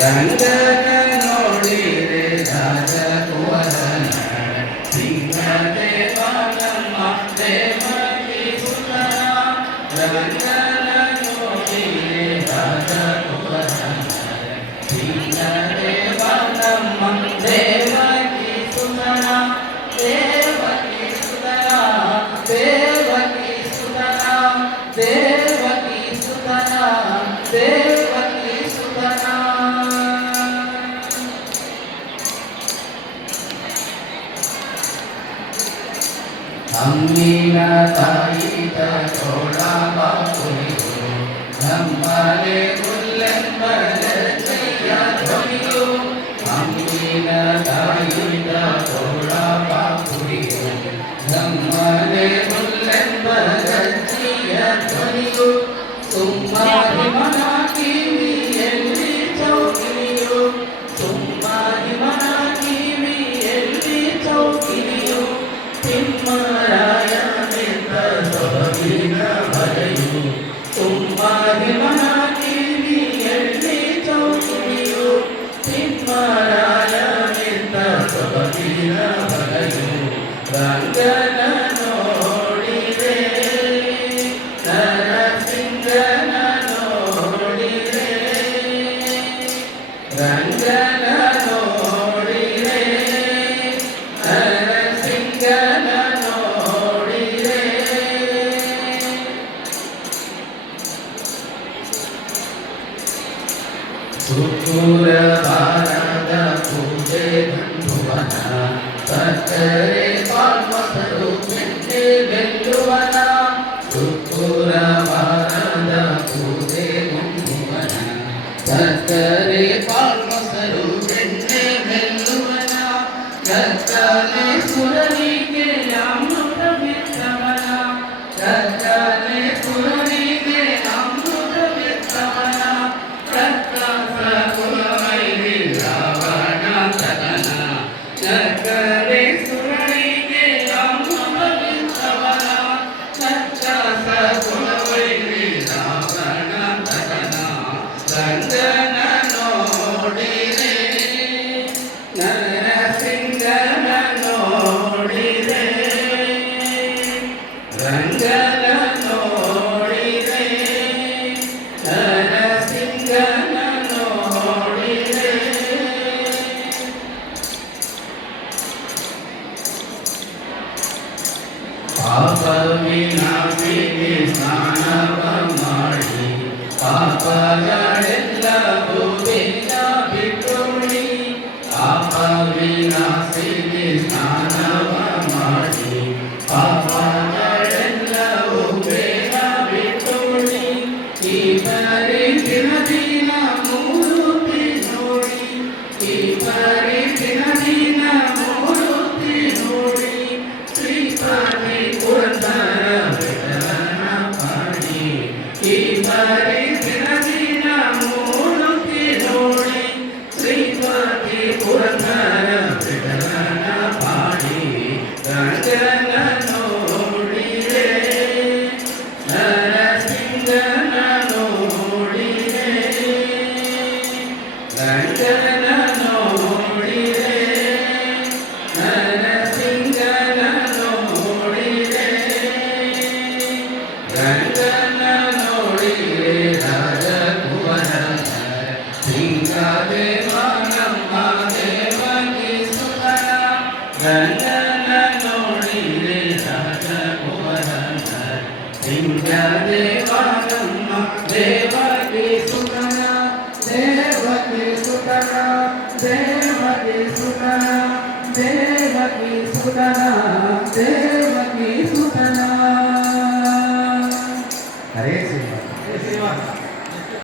ರಂಗನ ನೋಡಿರೆ ರಾಜಕುವರನ ಸಿಂಹದೇವ ನಮ್ಮ ದೇವಕಿ ಸುತನ ರಂಗನ ನೋಡಿರೆ ರಾಜಕುವರನ ಸಿಂಹದೇವ ನಮ್ಮ ದೇವಕಿ ಸುತನ ದೇವಕಿ ಸುತನ ದೇವಕಿ ಸುತನ ದೇವಕಿ ಸುತನ ದೇವಕಿ ಸುತನ ಅಮ್ಮಿನ ತಾಯಿತ ತೋಳ ಬಾಪುರಿಯು ನಮ್ಮನೆ ಮುಲ್ಲೆಂಬಲ ಜಯ ಧ್ವನಿಯು ಅಮ್ಮಿನ ತಾಯಿತ ತೋಳ ಬಾಪುರಿಯು ನಮ್ಮನೆ ಮುಲ್ಲೆಂಬಲ ಜಯ ಧ್ವನಿಯು ಸುಮ್ಮಾರಿ ಮನ ಕಿವಿಯಲ್ಲಿ ಚೌಕಿನಿಯು ಸುಮ್ಮಾರಿ ಮನ ಕಿವಿಯಲ್ಲಿ ಚೌಕಿನಿಯು ತಿಮ್ಮರಾಯನೆಂದ ಸೊಬಗಿನ ಭಲೆಯು ಸುಮ್ಮಾರಿ ಮನ ಕಿವಿಯಲ್ಲಿ ಚೌಕಿನಿಯು ತಿಮ್ಮರಾಯನೆಂದ ಸೊಬಗಿನ ಭಲೆಯು ರಂಗನ ನೋಡಿರೆ ನರಸಿಂಗನ ನೋಡಿರೆ ರಂಗನ ನೋಡಿರೆ ನರಸಿಂಗನ ನೋಡಿರೆ ಸುತ್ತೂರ ಬಾರದ ಪೂಜೆ ಗಂಧುವನ ಸಕ್ಕರೆ ಪಾಲ್ಮಸರು ಬೆಣ್ಣೆ ಬೆಲ್ಲುವನ ಸುತ್ತೂರ ಬಾರದ ಪೂಜೆ ಗಂಧುವನ ಸಕ್ಕರೆ ಪಾಲ್ಮಸರು ಬೆಣ್ಣೆ ಬೆಲ್ಲುವನ ಕತ್ತಲೆ ಸುರನಿಗೆ ಅಮೃತ ಬಿತ್ತವನ ಕತ್ತಲೆ ಸುರನಿಗೆ ಅಮೃತ ಬಿತ್ತವನ ಕಕ್ಕಸ ಕುಲಮೈಲಿ ರಾವಣ ತಗನ ಕಕ್ಕರೆ ಸುರನಿಗೆ ಅಮೃತ ಬಿತ್ತವನ ಕಕ್ಕಸ ಕುಲಮೈಲಿ ರಾವಣ ತಗನ ರಂಗನ ನೋಡಿರೆ ನರಸಿಂಗನ ನೋಡಿರೆ ರಂಗನ ನೋಡಿರೆ ನರಸಿಂಗನ ನೋಡಿರೆ ಪಾಪ ವಿನಾಶಿಗೆ ಸ್ನಾನವ ಮಾಡಿ ಪಾಪಗಳೆಲ್ಲವೂ ಬೇಗ ಬಿಟ್ಟುಳಿ ಪಾಪ ವಿನಾಶಿಗೆ ಸ್ನಾನವ ಮಾಡಿ ಪಾಪಗಳೆಲ್ಲವೂ ಬೇಗ ಬಿಟ್ಟುಳಿ ಈ ಪರಿ ದಿನ ದಿನ ಮೂರುತಿ ನೋಡಿ ಈ ಪರಿ ದಿನ ದಿನ ಮೂರುತಿ ನೋಡಿ ಶ್ರೀಪತಿ ಪುರಂದರ ವಿಠಲನ ಪಾಡಿ ಈ ಪರಿ ದಿನ ದಿನ ಮೂರುತಿ ನೋಡಿ ಶ್ರೀಪತಿ ಪುರಂದರ ವಿಠಲನ ಪಾಡಿ ರಂಗನ ನೋಡಿರೆ ನರಸಿಂಗನ ನೋಡಿರೆ ರಂಗನ ನೋಡಿರೆ ನರಸಿಂಗನ ನೋಡಿರೆ ರಂಗನ ನೋಡಿರೆ ರಾಜಕುವರನ ಸಿಂಹದೇವ ನಮ್ಮ ದೇವಕಿ ಸುತನ ರಂಗನ ನೋಡಿರೆ ರಾಜಕುವರನ ಸಿಂಹದೇವ ನಮ್ಮ ದೇವಕಿ ಸುತನ ದೇವಕಿ ಸುತನ ದೇವಕಿ ಸುತನ ದೇವಕಿ ಸುತನ ದೇವ